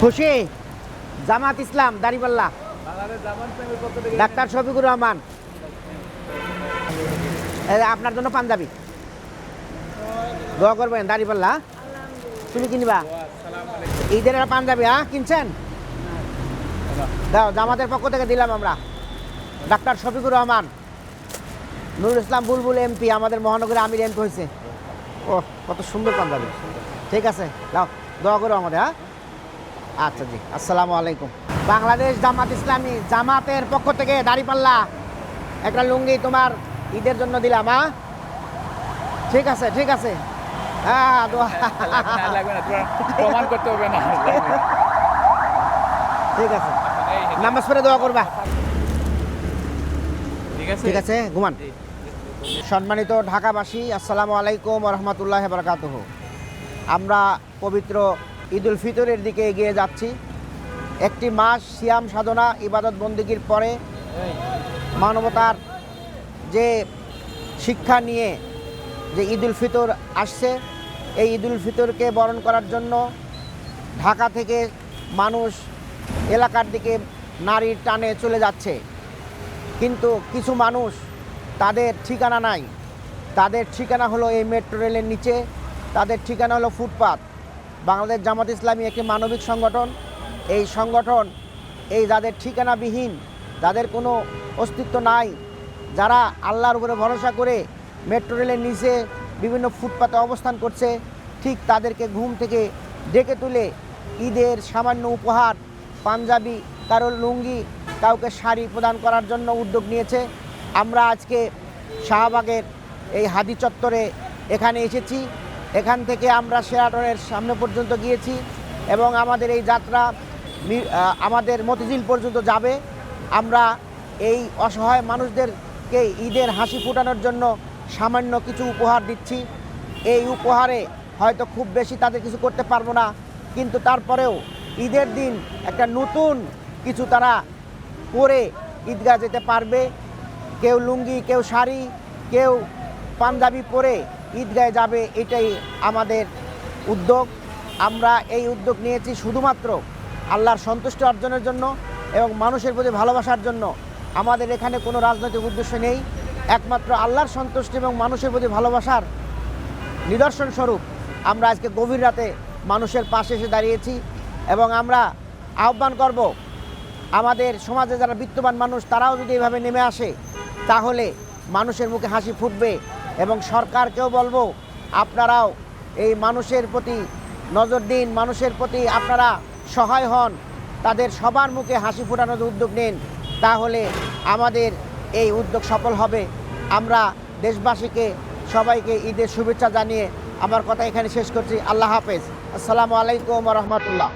খুশি? জামাত ইসলাম দাঁড়িপাল্লা, ডাক্তার শফিকুর রহমান। আপনার জন্য পাঞ্জাবি দোয়া করবেন। দাঁড়িপাল্লা তুমি কিনবা? ঈদের পাঞ্জাবি কিনছেন? দাও, জামাতের পক্ষ থেকে দিলাম আমরা। ডাক্তার শফিকুর রহমান, নুরুল ইসলাম বুলবুল এমপি, আমাদের মহানগরের আমির এমপি হয়েছে। ও কত সুন্দর পাঞ্জাবি। ঠিক আছে, দাও, দোয়া করো আমাদের। আচ্ছা জি, আসসালামু আলাইকুম। বাংলাদেশ জামাত ইসলামী, জামাতের পক্ষ থেকে দাঁড়িপাল্লা একটা লুঙ্গি তোমার ঈদের জন্য দিলাম। ঠিক আছে, ঠিক আছে। হ্যাঁ, প্রমাণ করতে হবে না। ঠিক আছে, নামাজ পড়ে দোয়া করবা। ঠিক আছে, ঘুমান। সম্মানিত ঢাকাবাসী, আসসালামু আলাইকুম রহমতুল্লাহ বারাকাতুহ। আমরা পবিত্র ঈদুল ফিতরের দিকে এগিয়ে যাচ্ছি। একটি মাস সিয়াম সাধনা ইবাদত বন্দেগীর পরে মানবতার যে শিক্ষা নিয়ে যে ঈদুল ফিতর আসছে, এই ঈদুল ফিতরকে বরণ করার জন্য ঢাকা থেকে মানুষ এলাকার দিকে নারীর টানে চলে যাচ্ছে। কিন্তু কিছু মানুষ, তাদের ঠিকানা নাই। তাদের ঠিকানা হলো এই মেট্রো রেলের নিচে, তাদের ঠিকানা হলো ফুটপাত। বাংলাদেশ জামাত ইসলামী একটি মানবিক সংগঠন। এই সংগঠন এই যাদের ঠিকানাবিহীন, যাদের কোনো অস্তিত্ব নাই, যারা আল্লাহর উপরে ভরসা করে মেট্রো রেলের নিচে বিভিন্ন ফুটপাতে অবস্থান করছে, ঠিক তাদেরকে ঘুম থেকে ডেকে তুলে ঈদের সামান্য উপহার, পাঞ্জাবি, কারোর লুঙ্গি, কাউকে শাড়ি প্রদান করার জন্য উদ্যোগ নিয়েছে। আমরা আজকে শাহবাগের এই হাদি চত্বরে এখানে এসেছি। এখান থেকে আমরা শেরাটনের সামনে পর্যন্ত গিয়েছি এবং আমাদের এই যাত্রা আমাদের মতিঝিল পর্যন্ত যাবে। আমরা এই অসহায় মানুষদেরকে ঈদের হাসি ফোটানোর জন্য সামান্য কিছু উপহার দিচ্ছি। এই উপহারে হয়তো খুব বেশি তাদের কিছু করতে পারবো না, কিন্তু তারপরেও ঈদের দিন একটা নতুন কিছু তারা পরে ঈদগাহ যেতে পারবে। কেউ লুঙ্গি, কেউ শাড়ি, কেউ পাঞ্জাবি পরে ঈদগাহে যাবে, এটাই আমাদের উদ্যোগ। আমরা এই উদ্যোগ নিয়েছি শুধুমাত্র আল্লাহর সন্তুষ্টি অর্জনের জন্য এবং মানুষের প্রতি ভালোবাসার জন্য। আমাদের এখানে কোনো রাজনৈতিক উদ্দেশ্য নেই, একমাত্র আল্লাহর সন্তুষ্টি এবং মানুষের প্রতি ভালোবাসার নিদর্শন স্বরূপ আমরা আজকে গভীর রাতে মানুষের পাশে এসে দাঁড়িয়েছি। এবং আমরা আহ্বান করব, আমাদের সমাজে যারা বিত্তবান মানুষ, তারাও যদি এভাবে নেমে আসে, তাহলে মানুষের মুখে হাসি ফুটবে। এবং সরকারকেও বলবো, আপনারাও এই মানুষের প্রতি নজর দিন, মানুষের প্রতি আপনারা সহায় হন, তাদের সবার মুখে হাসি ফোটানোর উদ্যোগ নিন, তাহলে আমাদের এই উদ্যোগ সফল হবে। আমরা দেশবাসীকে সবাইকে ঈদের শুভেচ্ছা জানিয়ে আমার কথা এখানে শেষ করছি। আল্লাহ হাফেজ। আসসালামু আলাইকুম রহমতুল্লাহ।